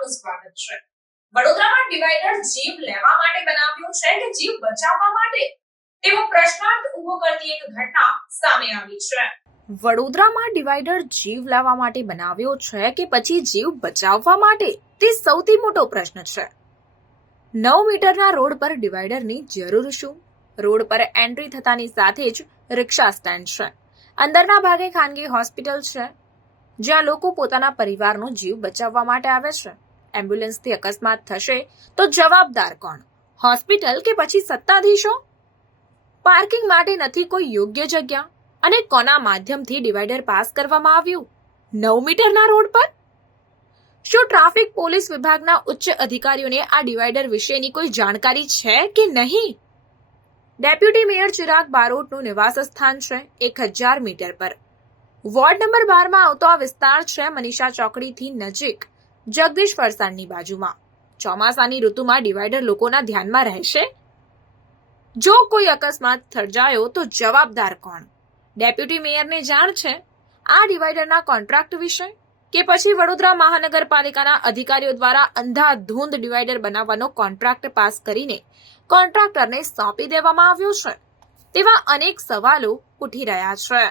આપનું સ્વાગત છે। વડોદરામાં ડિવાઈડર જીવ લેવા માટે બનાવ્યું છે કે જીવ બચાવવા માટે, તેવો પ્રશ્નાર્થ ઊભો કરતી એક ઘટના સામે આવી છે। વડોદરામાં ડિવાઈડર જીવ લાવવા માટે બનાવ્યો છે કે પછી જીવ બચાવવા માટે, તે સૌથી મોટો પ્રશ્ન છે। 9 મીટરના રોડ પર ડિવાઈડરની જરૂર શું? રોડ પર એન્ટ્રી થતાની સાથે જ રિક્ષા સ્ટેન્ડ છે, અંદરના ભાગે ખાનગી હોસ્પિટલ છે, જ્યાં લોકો પોતાના પરિવારનો જીવ બચાવવા માટે આવે છે। એમ્બ્યુલન્સથી અકસ્માત થશે તો જવાબદાર કોણ? હોસ્પિટલ કે પછી સત્તાધીશો? પાર્કિંગ માટે નથી કોઈ યોગ્ય જગ્યા, અને કોના માધ્યમથી ડિવાઈડર પાસ કરવામાં આવ્યું 9 મીટરના રોડ પર? શું ટ્રાફિક પોલીસ વિભાગના ઉચ્ચ અધિકારીઓને આ ડિવાઈડર વિશેની કોઈ જાણકારી છે કે નહીં? ડેપ્યુટી મેયર ચિરાગ બારોટનું નિવાસ સ્થાન છે 1000 મીટર પર। વોર્ડ નંબર 12 માં આવતો આ વિસ્તાર છે મનીષા ચોકડીથી નજીક, જગદીશ ફરસાણની બાજુમાં। ચોમાસાની ઋતુમાં ડિવાઈડર લોકોના ધ્યાનમાં રહેશે? જો કોઈ અકસ્માત સર્જાયો તો જવાબદાર કોણ? ડેપ્યુટી મેયરને જાણ છે આ ડિવાઈડરના કોન્ટ્રાક્ટ વિશે, કે પછી વડોદરા મહાનગરપાલિકાના અધિકારીઓ દ્વારા અંધાધૂંધ ડિવાઈડર બનાવવાનો કોન્ટ્રાક્ટ પાસ કરીને કોન્ટ્રાક્ટરને સોંપી દેવામાં આવ્યો છે? તેવા અનેક સવાલો ઉઠી રહ્યા છે।